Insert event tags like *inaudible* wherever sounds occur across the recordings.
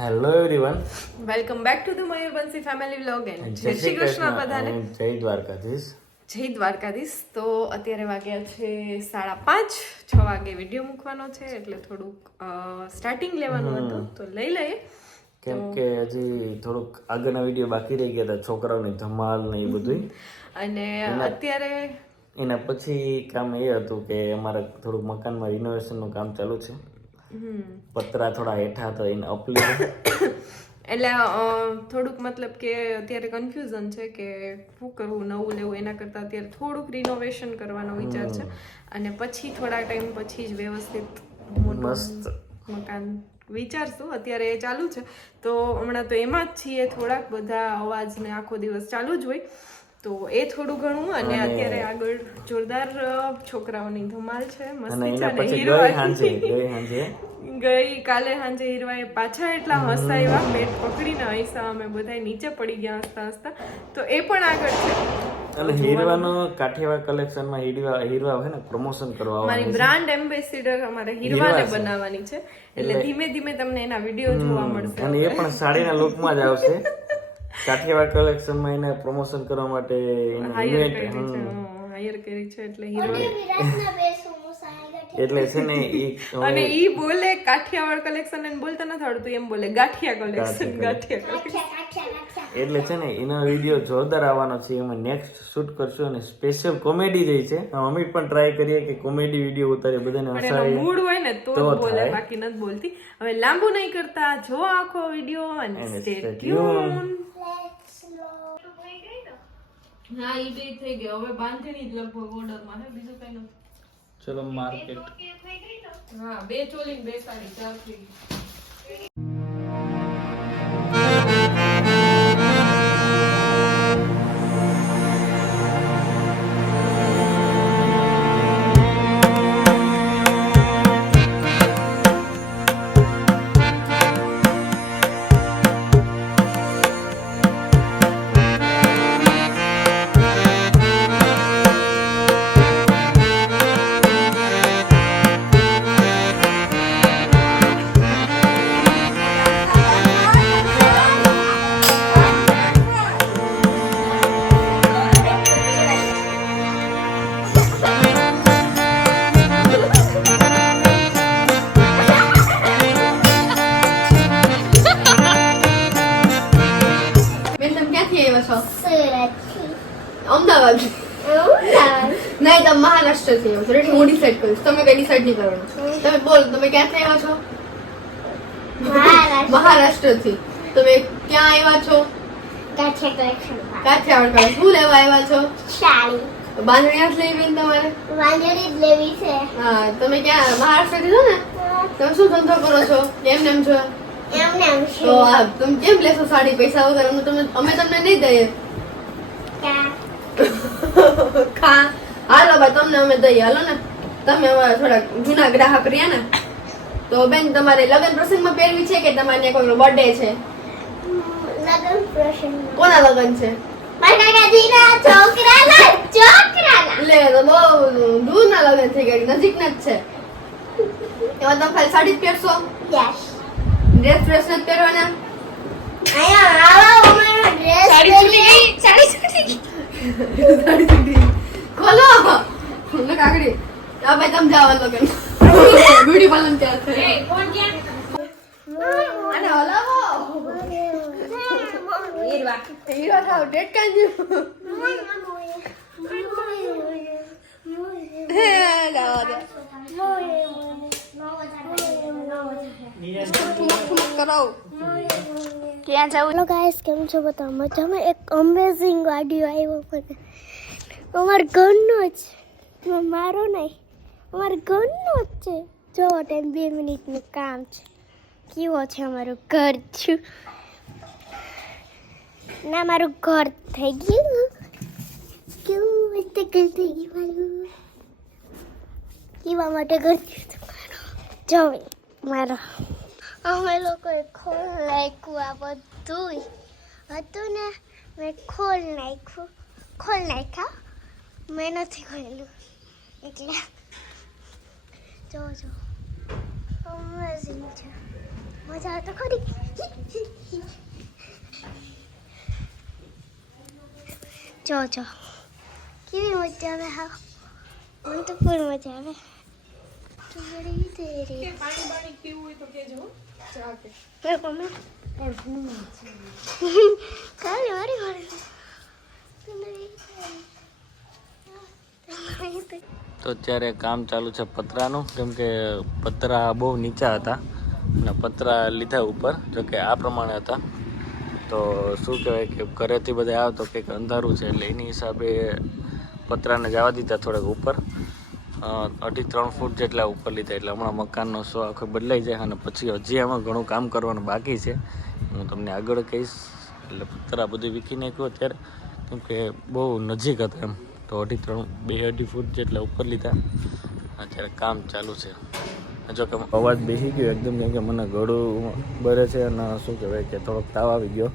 Hello everyone welcome back to the Mayurvanshi family vlog and Jai Shri Krishna બધાને. જય દ્વારકાધીશ. જય દ્વારકાધીશ. તો અત્યારે વાગ્યા છે સાડા પાંચ છ વાગે વીડિયો મૂકવાનો છે એટલે થોડુંક સ્ટાર્ટિંગ લેવાનું હતું તો લઈ લઈએ. કેમ કે હજી થોડુંક આગળના વીડિયો બાકી રહી ગયા હતા છોકરાઓની ધમાલ ને એ બધું અને અત્યારે એના પછી કામ એ હતું કે અમારા થોડુંક મકાનમાં રિનોવેશનનું કામ ચાલુ છે. પતરા થોડા હેઠા તો એને અપલી એટલે થોડુંક મતલબ કે અત્યારે કન્ફ્યુઝન છે કે શું કરવું નવું લેવું એના કરતાં અત્યારે થોડુંક રિનોવેશન કરવાનો વિચાર છે. અને પછી થોડા ટાઈમ પછી જ વ્યવસ્થિત મસ્ત. મકાન વિચારશું. અત્યારે એ ચાલુ છે. તો હમણાં તો એમાં જ છીએ થોડાક. બધા અવાજ ને આખો દિવસ ચાલુ જ હોય. તો એ થોડું ઘણું અને અત્યારે આગળ જોરદાર છોકરાઓની ધમાલ છે. મસ્તી હીરો ગઈ કાલે સાંજે હીરવાએ પાછા એટલા હસાવ્યા બેટ પકડીને હૈસા અમે બધા નીચે પડી ગયા હસતા હસતા. તો એ પણ આગળ છે. અને હીરવાનો કાઠિયાવાડ કલેક્શનમાં હીરવા હીરવા હોય ને પ્રમોશન કરવા મારી બ્રાન્ડ એમ્બેસિડર અમારે હીરવાને બનાવવાની છે. એટલે ધીમે ધીમે તમને એના વીડિયો જોવા મળશે. અને એ પણ સાડીના લુકમાં જ આવશે. કાઠિયાવાડ કલેક્શનમાં એને પ્રમોશન કરવા માટે હાયર કરી છે હાયર કરી છે એટલે હીરો એટલે છે ને અને ઈ બોલે કાઠિયાવાડ કલેક્શન એને બોલતા નથી આવડતું એમ બોલે ગાંઠિયા કલેક્શન ગાંઠિયા કલેક્શન એટલે છે ને એનો વીડિયો જોરદાર આવવાનો છે એમાં નેક્સ્ટ શૂટ કરશું અને સ્પેશિયલ કોમેડી રહી છે અમે પણ ટ્રાય કરીએ કે કોમેડી વીડિયો ઉતારીએ બધાને હસાવીએ. મૂડ હોય ને તો બોલે બાકી નથી બોલતી. હવે લાંબુ નહીં કરતા જો આખો વીડિયો અને સ્ટે tuned. હા ઈ બે થઈ ગયો. હવે બાંધણી જ લગભગ ઓર્ડરમાં. છે બીજું કઈ નથી. ચલો માર્કેટ. હા બે ચોલી ને બે સાડી ચાર થઈ ગઈ. તમે મહારાષ્ટ્રથી આવ્યા છો. એટલે હું ડિસાઈડ કરીશ. તમે કઈ ડિસાઈડ નહીં કરવાનું. તમે બોલો તમે ક્યાંથી આવ્યા છો? મહારાષ્ટ્રથી. તમે ક્યાં આવ્યા છો? કાઠિયાવાડ કલેક્શન શું લેવા આવ્યા છો? બાંધણી હાથ લઈ બેન તમારે? હા તમે ક્યાં મહારાષ્ટ્રથી છો ને? તમે શું ધંધો કરો છો? કેમ નેમ છો? તો આ તમે કેમ લેશો સાડી પૈસા વગર? અમે તમને અમે તમને નહીં દઈએ. *laughs* હાલો ભાઈ તમને અમે દઈએ. હાલો ને? તમે અમારા થોડા જૂના ગ્રાહક રહ્યા ને? તો બેન તમારે લગ્ન પ્રસંગમાં પહેરવી છે કે તમારે ત્યાં કોઈનો બર્થડે છે? કોના લગ્ન છે? તો બહુ દૂરના લગ્ન છે કે નજીકના જ છે. એમાં તમે ખાલી સાડી જ પહેરશો? ડ્રેસ ડ્રેસ નથી પહેરવાના? સાડી છૂટી *laughs* ખોલો! ખોલો કાકડી આ ભાઈ તમે જાવ લગન. બ્યુટી પાર્લર ત્યાં છે અને હલાવો. હીરો થાવ ડેટ કાંજી કરાવો. હેલો ગાઈસ કેમ છો બધા? મજામાં? એક અમેઝિંગ વાડિયો આવ્યો મને. અમારા ઘરનો જ મારો નહીં, અમારા ઘરનો જ છે. જો ટાઈમ બે મિનિટનું કામ છે. કેવો છે અમારું ઘર? છું. ના, મારું ઘર થઈ ગયું. કેવું મસ્ત ઘર થઈ ગયું મારું? કેવા માટે ઘર થયું મારું? મારો. અમે લોકોએ ખોલ નાખ્યું આ બધું હતું ને, મેં ખોલ નાખ્યું. ખોલ નાખ્યા? મેં નથી ખોલેલું એટલે જો જો અમેઝિંગ છે મજા તો ખરી જો જો કેવી મજા આવે હા મને તો ફૂલ મજા આવે તુમરી તેરી કે પાણી બાણી પીવું હોય તો કેજો. ચા કે હે મમ્મી કાલે વાળી તુમરી તેરી તો અત્યારે કામ ચાલુ છે પતરાનું. કેમ કે પતરા બહુ નીચા હતા અને પતરા લીધા ઉપર, જો કે આ પ્રમાણે હતા. તો શું કહેવાય કે ઘરેથી બધા આવે તો કંઈક અંધારું છે, એટલે એની હિસાબે પતરાને જવા દીધા થોડાક ઉપર. અઢી ત્રણ ફૂટ જેટલા ઉપર લીધા, એટલે હમણાં મકાનનો શો આખો બદલાઈ જાય અને પછી હજી આમાં ઘણું કામ કરવાનું બાકી છે. હું તમને આગળ કહીશ, એટલે પતરા બધું વીખી નાખ્યું અત્યારે. કેમ કે બહુ નજીક હતા એમ. તો અઢી ત્રણ બે અઢી ફૂટ જેટલા ઉપર લીધા. અત્યારે કામ ચાલુ છે. જો કે અવાજ બેસી ગયો એકદમ કેમ કે મને ગળું બરે છે અને શું કહેવાય કે થોડોક તાવ આવી ગયો.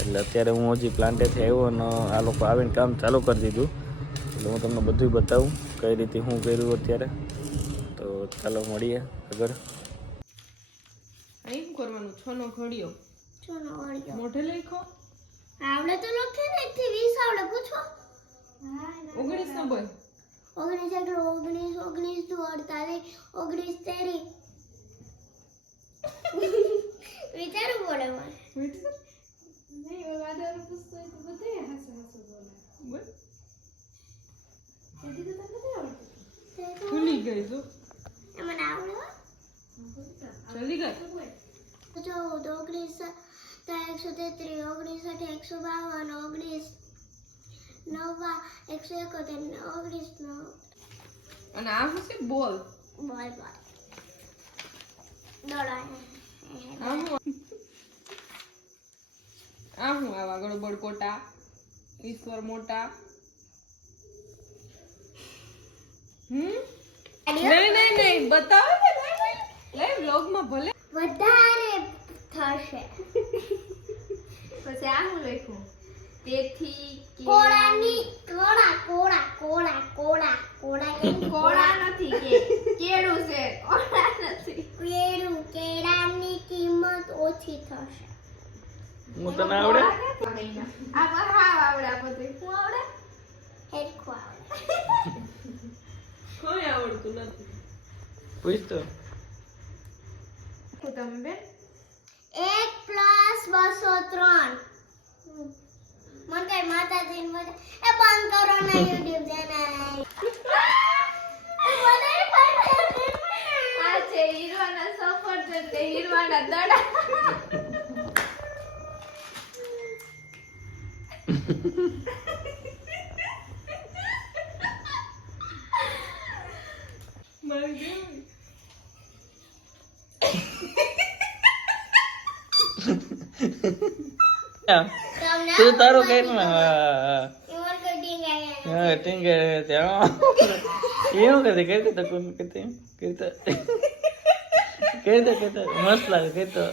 એટલે અત્યારે હું હજી પ્લાન્ટેથી આવ્યો અને આ લોકો આવીને કામ ચાલુ કરી દીધું. એટલે હું તમને બધું બતાવું કઈ રીતે શું કર્યું અત્યારે. તો ચાલો મળીએ આગળ. કરવાનું? છનો ઘડિયો. મોઢે લખો. આવડે તો લખે ને એકથી વીસ આવડે પૂછો. ઓગણીસ નો બોલ ઓગણીસ એટલે ઓગણીસ ઓગણીસ દુ અડતાલીસ ઓગણીસ તેરી. વિચારવું પડે મારે બોલ. ભૂલી ગઈ જો એમાં આવડે જલ્દી કર ચૌદ ઓગણીસ ત્રણ એકસો તેત્રીસ ઓગણીસ એકસો બાવન ઓગણીસ નવા એકસો એકોતેર ને ઓગણીસ નો અને આ શું છે? બોલ બોલ બોલ દોડાય આ હું આવા ગડબડ કોટા ઈશ્વર મોટા? હમ? નહીં નહીં નહીં. બતાવો ને. લે વ્લોગમાં ભલે. વધારે થશે. પછી આ હું લખ્યું? તેથી કે કોળાની કોળા કોળા કોળા કોળા કોળા *laughs* કોળા નથી કે કેળું છે. કોળા નથી. કેળું કેળાની કિંમત ઓછી થશે. હું તને આવડે? આ પર હાવ આવડે આ બધું. હું આવડે? હેરખું આવડે. કોઈ આવડતું નથી. પૂછ તો. તમે બેન? એક પ્લસ બસો ત્રણ. મને કઈ માતાજી ને બધા એ બંધ કરો ના *laughs* યુટ્યુબ ચેનલ આ છે હીરવાના સફરજન કે હીરવાના દડા. તમને તું તારું કઈ ને છે ત્યાં એવું કરતી કઈ રીતે કોણ કરતી કરતા કઈ રીતે? કરતા મસ્ત લાગે કઈ તો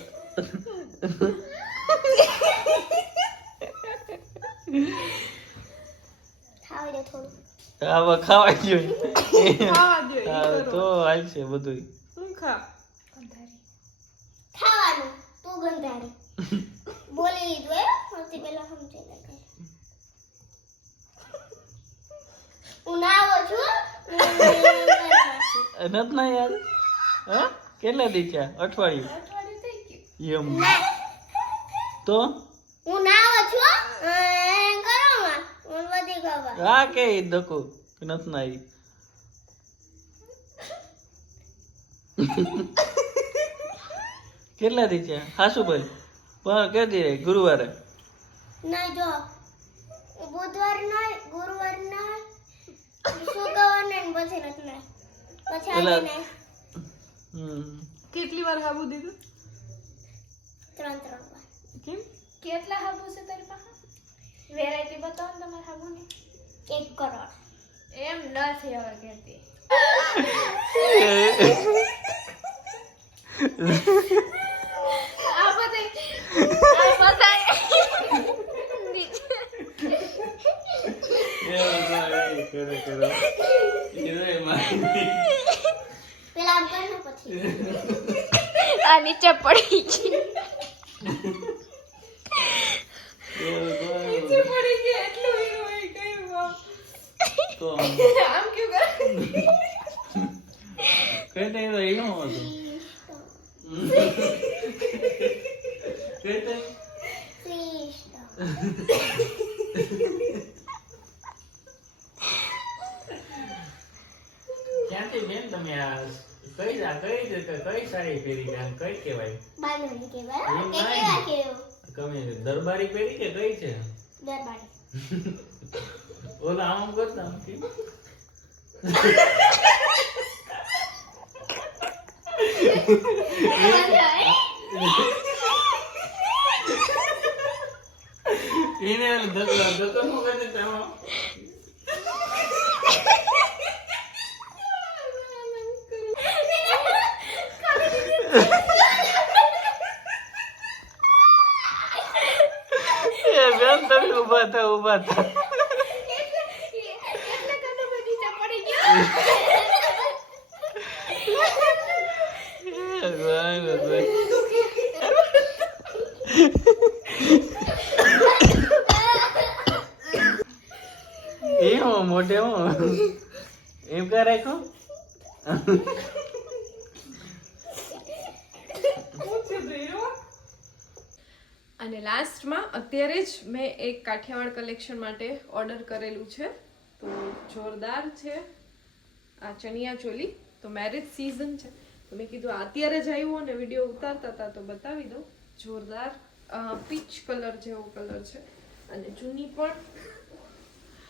ખાવી જોઈએ હા. તો હાલશે બધું હું ખા? ખાવાનું તું ગંધારે બોલી લીધું એ સૌથી પહેલા સમજી લે કઈ. હું છું? નથી ના યાર હા? કેટલા દી છે અઠવાડિયું? એમ. તો? હું નાવો છું એમ કરો બધી ખબર હા કે દકો નથી ના કેટલા દી થયા? *laughs* હાસુ ભાઈ પણ કે દી ગુરુવારે? ના જો બુધવાર ના ગુરુવાર ના શુક્રવાર ને પછી નથી ના કેટલી વાર હાબુ દીધું? ત્રણ ત્રણ વાર. કેમ? કેટલા હાબુ છે તારી પાસે? વેરાયટી બતાવો ને તમારા હાબુની. એક કરોડ. એમ નથી હવે કહેતી. આ બધી આ બધાય આમ કર ને પછી આની નીચે પડી ગઈ. નીચે પડી ગયા એટલું હીરો એ તો *laughs* આમ. કેવું કરે? કઈ તો એમ હતું. કઈ તઈ ક્યાંથી બેન તમે આ કઈ જા કઈ જ કઈ સાડી પહેરી છે કઈ કહેવાય? બાંધણી એમ કે કેવા કેવું? કમે દરબારી પહેરી કે કઈ છે? દરબારી. ઓલા આમ કરતા આમ કે? *laughs* એને ધક્કા ધક્કા મગજ તેમાં એ બેન તમે ઊભા થાવ ઊભા થાવ એટલે કદમ નીચે પડી ગયો ભગવાન ભગવાન. એ હું મોટે હું એમ. કા? રાખ્યો અને લાસ્ટમાં અત્યારે જ મેં એક કાઠિયાવાડ કલેક્શન માટે ઓર્ડર કરેલું છે. તો જોરદાર છે. આ ચણિયા ચોલી. તો મેરેજ સિઝન છે. તો મેં કીધું અત્યારે જ આવ્યું અને વીડિયો ઉતારતા હતા તો બતાવી દઉં. જોરદાર પીચ કલર જેવો કલર છે. અને જૂની પણ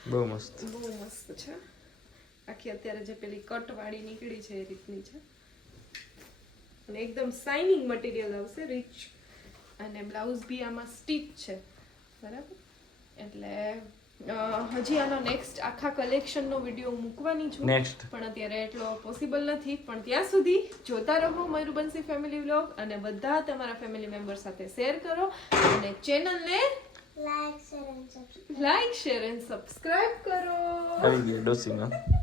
બહુ મસ્ત. બહુ મસ્ત છે. આખી અત્યારે જે પેલી કટવાળી નીકળી છે એ રીતની છે. અને એકદમ શાઇનિંગ મટીરિયલ આવશે રીચ અને બ્લાઉઝ બી આમાં સ્ટીચ છે. બરાબર? એટલે હજી આનો નેક્સ્ટ આખા કલેક્શનનો વીડિયો મૂકવાની છું. પણ અત્યારે એટલો પોસિબલ નથી. પણ ત્યાં સુધી જોતા રહો મયુરબંસી ફેમિલી વ્લોગ અને બધા તમારા ફેમિલી મેમ્બર સાથે શેર કરો. અને ચેનલને like share and subscribe like share and subscribe કરો. આવી ગયો ડોસીમાં.